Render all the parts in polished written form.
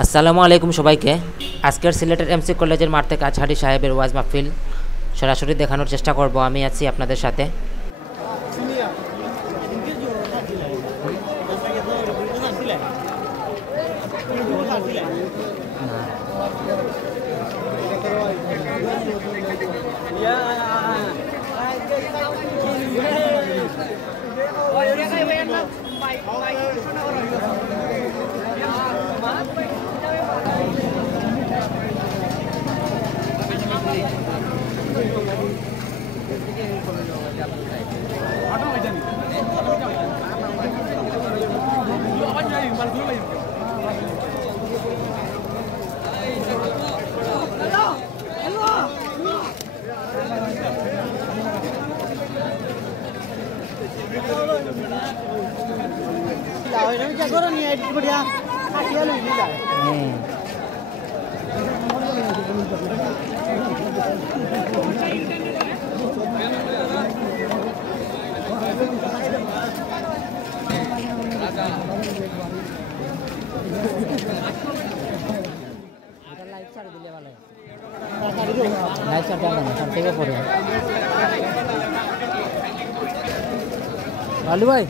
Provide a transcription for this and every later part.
আসসালামু আলাইকুম সবাইকে। আজকের সিলেটের এমসি কলেজের মাঠ থেকে কাছাড়ি সাহেবের ওয়াজ মাহফিল সরাসরি দেখানোর চেষ্টা করব। আমি আছি আপনাদের সাথে। লালু ভাই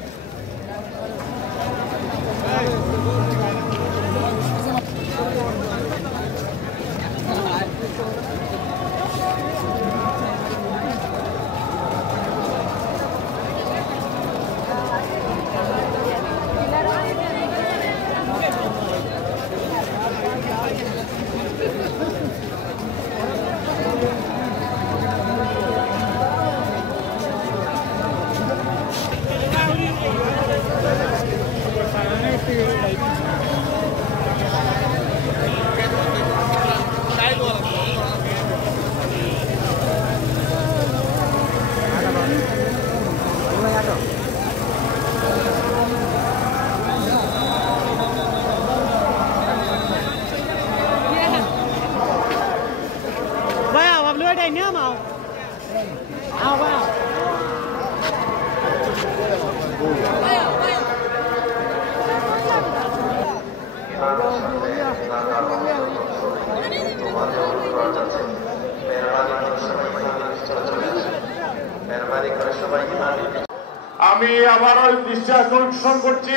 আমি আবারও বিশ্বাস অনুষ্ঠান করছি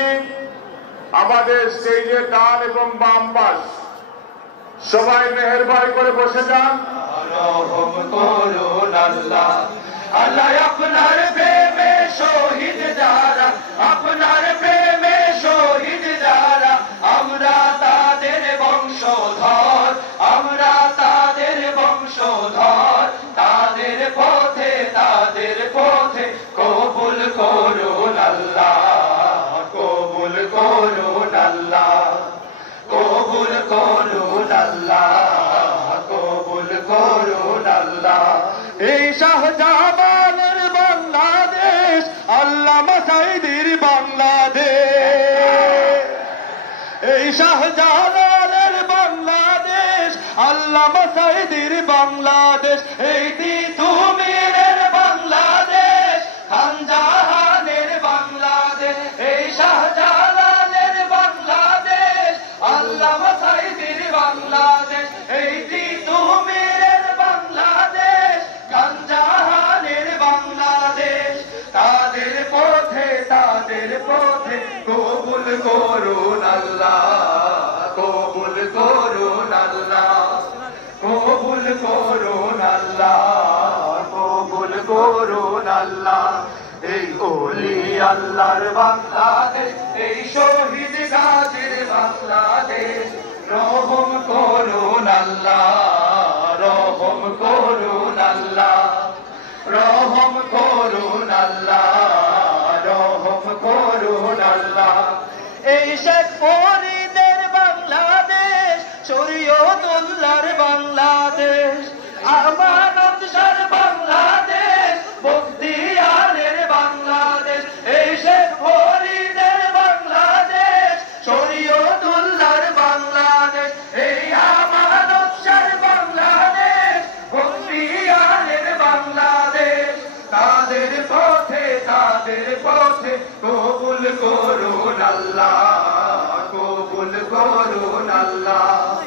আমাদের স্টেজের ডান এবং বাম পাশ সবাই মেহেরবানি করে বসে যান। আল্লাহ আপনার প্রেমে শহীদ যারা, আপনার প্রেমে শহীদ যারা, আমরা তাদের বংশধর, আমরা তাদের বংশধর। তাদের পথে কবুল করুন আল্লাহ, কবুল করুন আল্লাহ, কবুল করুন আল্লাহ, কবুল করুন আল্লাহ। এই শাহজামানের বাংলাদেশ, আল্লামা সাঈদীর বাংলাদেশ। এই শাহজালালের বাংলাদেশ, আল্লামা সাঈদীর বাংলাদেশ। এই তিতুমীরের বাংলাদেশ, খানজাহানের বাংলাদেশ। এই শাহজালালের বাংলাদেশ, আল্লামা সাঈদীর বাংলাদেশ। এই তিতুমীরের বাংলাদেশ, খানজাহানের বাংলাদেশ। তাদের পথে কবুল করুন আল্লাহ, কবুল করুন আল্লাহ, কবুল করুন আল্লাহ, কবুল করুন আল্লাহ। এই ওলি আল্লাহর বাংলাদেশ, এই শহীদ গাজীর বাংলাদেশ। রহম করুন আল্লাহ, রহম করুন আল্লাহ, রহম করুন আল্লাহ, রহম করুন আল্লাহ। এই শেখ ফরিদের বাংলাদেশ, শরীয়তুল্লাহর বাংলাদেশ, আমানত শাহর বাংলাদেশ, বখতিয়ারের বাংলাদেশ। এই শেখ ফরিদের বাংলাদেশ, শরীয়তুল্লাহর বাংলাদেশ। এই আমানত শাহর বাংলাদেশ, বখতিয়ারের বাংলাদেশ। তাদের পথে কবুল করুন আল্লাহ, কবুল করুন আল্লাহ,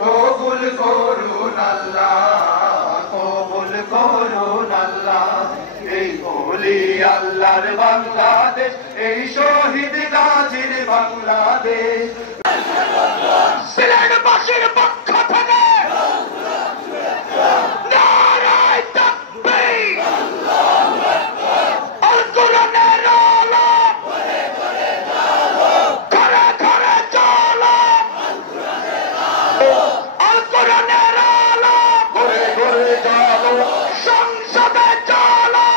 কবুল করুন আল্লাহ, কবুল করুন আল্লাহ। এই ওলি আল্লাহর বাংলাদেশ, এই শহীদ গাজীর বাংলাদেশ। সিলেটবাসীর পক্ষ থেকে নারায়ে তাকবীর, আল কোরআনের আলো ঘরে ঘরে চলো, আল কোরআনের আলো ঘরে ঘরে চলো, সংসদে চলো,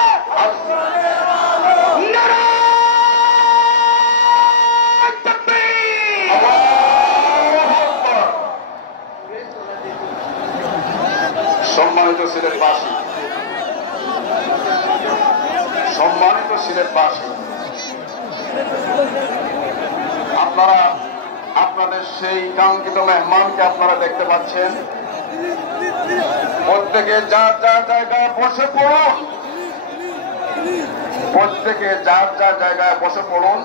নারায়ে তাকবীর। সম্মানিত সিলেটবাসী, সম্মানিত সিলেটবাসী, আপনারা আপনাদের সেই কাঙ্ক্ষিত মেহমানকে আপনারা দেখতে পাচ্ছেন। প্রত্যেকে যার যার জায়গায় বসে পড়ুন, প্রত্যেকে যার যার জায়গায় বসে পড়ুন।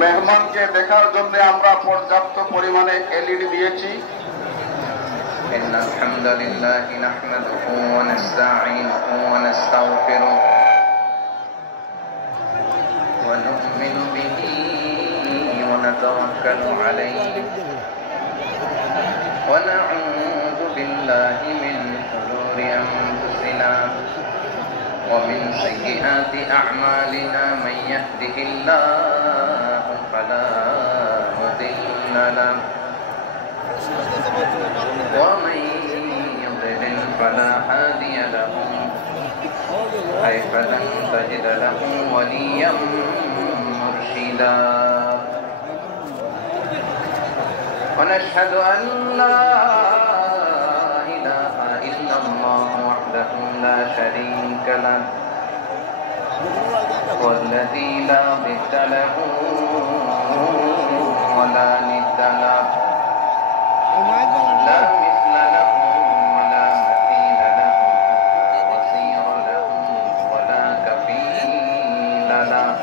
মেহমানকে দেখার জন্য আমরা পর্যাপ্ত পরিমাণে এলইডি দিয়েছি। إن الحمد لله نحمده ونستعينه ونستغفره ونؤمن به ونتوكل عليه ونعوذ بالله من شرور أنفسنا ومن سيئات أعمالنا من يهده الله فلا مضل له ومن يضلل فلا هادي له أي فلن تجد له وليا مرشدا ونشهد أن لا إله إلا الله وحده لا شريك له والذي لا ضد له ولا ند له لا مثل له ولا مثيل له وزير له ولا كفيل له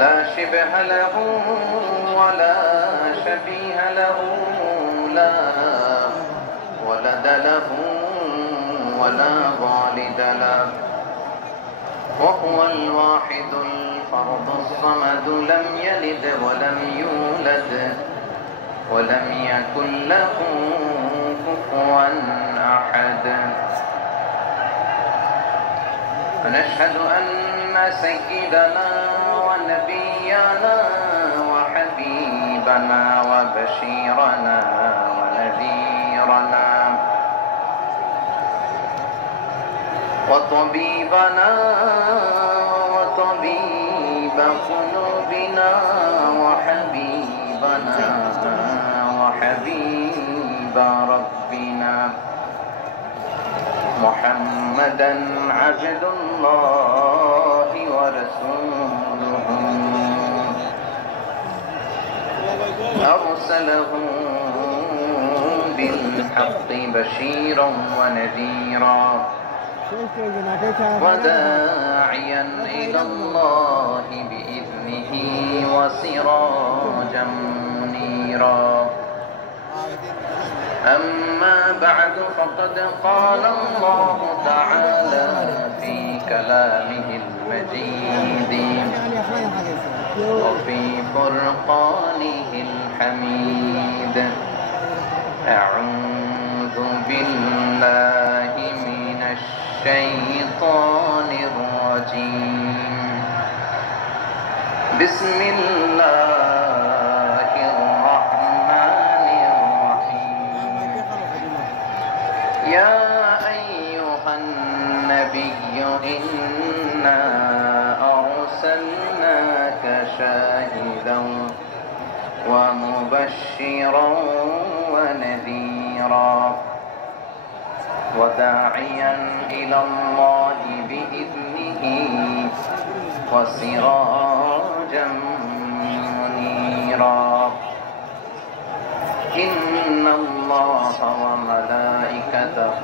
لا شبه له ولا شبيه له لا ولد له ولا والد له وهو الواحد الفرد الصمد لم يلد ولم يولد ولم يكن له كفوا أحد ونشهد أن سيدنا ونبينا وحبيبنا وبشيرنا ونذيرنا وطبيبنا وطبيب قلوبنا وحبيبنا وحبيب ربنا محمدا عبد الله ورسوله أرسله بالحق بشيرا ونذيرا وداعيا إلى الله بإذنه وسراجا منيرا أما بعد فقد قال الله تعالى في كلامه المجيد وفي فرقانه الحميد أعوذ بالله من الشيطان الرجيم بسم الله الرحمن الرحيم يا أيها النبي إنا أرسلناك شاهدا ومبشرا ونذيرا وداعيا إلى الله بإذنه وسراجا منيرا إن الله وملائكته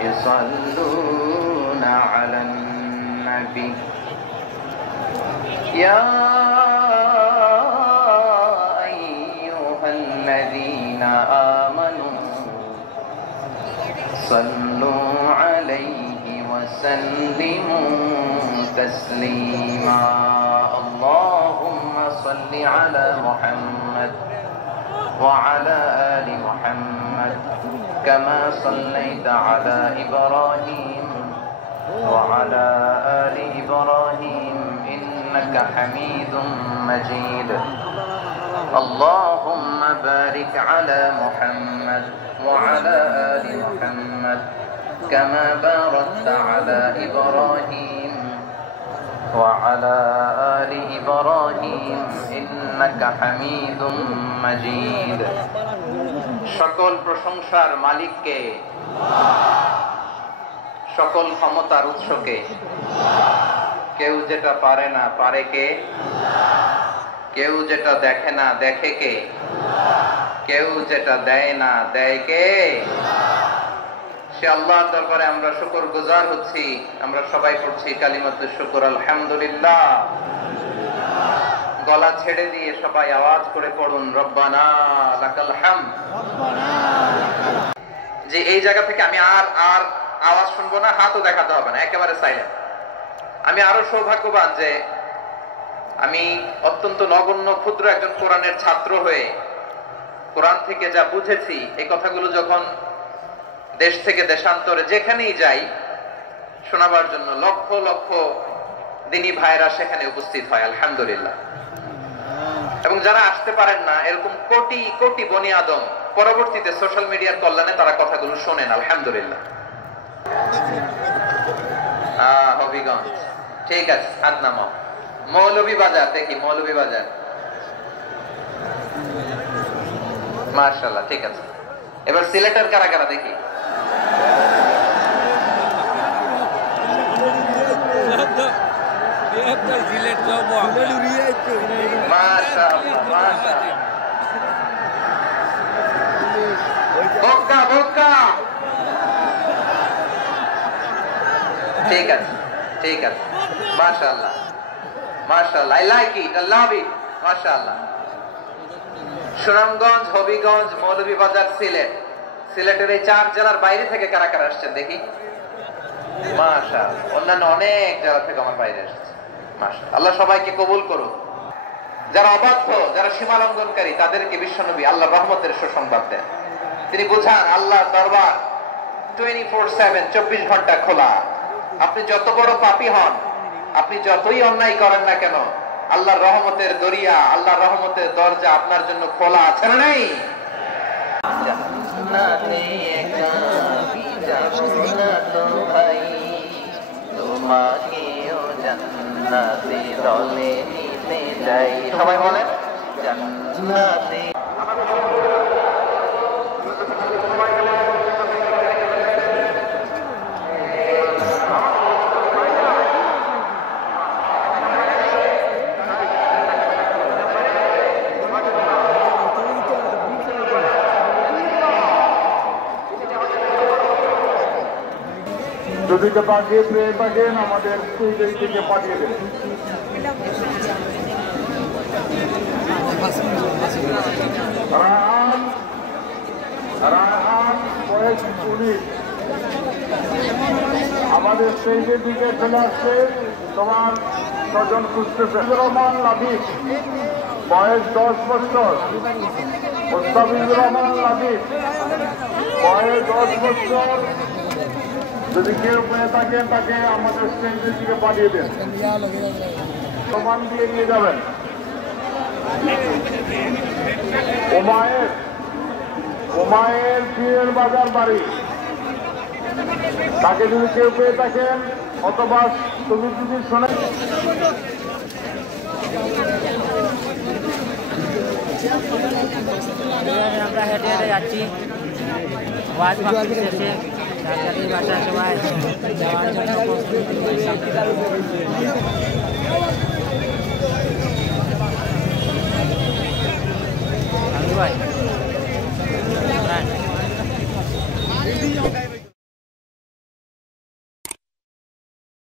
يصلون على النبي يا صلوا عليه وسلموا تسليما اللهم صل على محمد وعلى آل محمد كما صليت على إبراهيم وعلى آل إبراهيم إنك حميد مجيد اللهم بارك على محمد وعلى آل محمد كما باركت على إبراهيم وعلى آل إبراهيم إنك حميد مجيد সকল প্রশংসার মালিককে সকল ক্ষমতার উৎসকে কেউ যেটা পারে না পারে কে কেউ যেটা দেখে না দেখে কে কেউ যেটা দেয় না দেয় কে সে আল্লাহর দরবারে আমরা শুকরগুজার হচ্ছি আমরা সবাই পড়ছি কালিমাতুশ শুকর আলহামদুলিল্লাহ গলা ছেড়ে দিয়ে সবাই আওয়াজ করে পড়ুন রব্বানা লাকাল হামদ যে এই জায়গা থেকে আমি আর আওয়াজ শুনবো না হাতও দেখাতে হবে না একেবারে সাইলেন্ট আমি আরো সৌভাগ্যবান যে আমি অত্যন্ত নগণ্য ক্ষুদ্র একজন কোরআনের ছাত্র হয়ে কোরআন থেকে যা বুঝেছি এই কথাগুলো যখন দেশ থেকে দেশান্তরে যেখানেই যাই শোনাবার জন্য লক্ষ লক্ষ দিনী ভাইরা সেখানে উপস্থিত হয় আলহামদুলিল্লাহ এবং যারা আসতে পারেন না এরকম কোটি কোটি বনি আদম পরবর্তীতে সোশ্যাল মিডিয়ার কল্যাণে তারা কথাগুলো শোনেন আলহামদুলিল্লাহ হবিগঞ্জ ঠিক আছে হাত নামাও মৌলভীবাজার দেখি মৌলভীবাজার মাশাআল্লাহ ঠিক আছে এবার সিলেটের কারা কারা দেখি মাশাআল্লাহ মাশাআল্লাহ বক্কা বক্কা ঠিক আছে ঠিক আছে মাশাআল্লাহ মাশাআল্লাহ I like it I love it মাশাআল্লাহ সুনামগঞ্জ হবিগঞ্জ মৌলভীবাজার সিলেটের এই 4 জেলার বাইরে থেকে কারা কারা আসছেন দেখি মাশাআল্লাহ অন্যান্য অনেক জেলা থেকে আমার বাইরে আসছে মাশাআল্লাহ আল্লাহ সবাইকে কবুল করুন যারা অবাধ্য যারা সীমা লঙ্ঘনকারী তাদেরকে বিশ্বনবী আল্লাহর রহমতের সুসংবাদ দেন তিনি বুঝান আল্লাহর দরবার 24/7 24 ঘন্টা খোলা আপনি যত বড় পাপী হন আপনি যতই অন্যায় করেন না কেন আল্লাহর রহমতের দরিয়া আল্লাহর রহমতের দরজা আপনার জন্য খোলা আছে না নাই জান্নাতে একা যাব না তো ভাই তোমাকেও জান্নাতে দলে নিতে যাই সবাই বলেন জান্নাতে যদি পাঠিয়ে পেয়ে থাকেন আমাদের স্কুল থেকে পাঠিয়ে দেন রায়হান বয়স 19 আমাদের স্টেজের দিকে চলে আসছে তোমার স্বজন খুঁজতেছে রহমান লাবিব বয়স 10 বছর মুস্তাফিজুর রহমান লাবিব বয়স 10 বছর যদি কেউ পেয়ে থাকেন তাকে আমাদের স্টেজের দিকে পাঠিয়ে দেন প্রমাণ দিয়ে নিয়ে যাবেন ওমায়ের পীরের বাজার বাড়ি তাকে যদি কেউ পেয়ে থাকেন অথবা তুমি যদি শোনেন আমরা হেঁটে হেঁটে যাচ্ছি ওয়াজ মাহফিল শেষে বাসায় সবাই যাওয়ার জন্য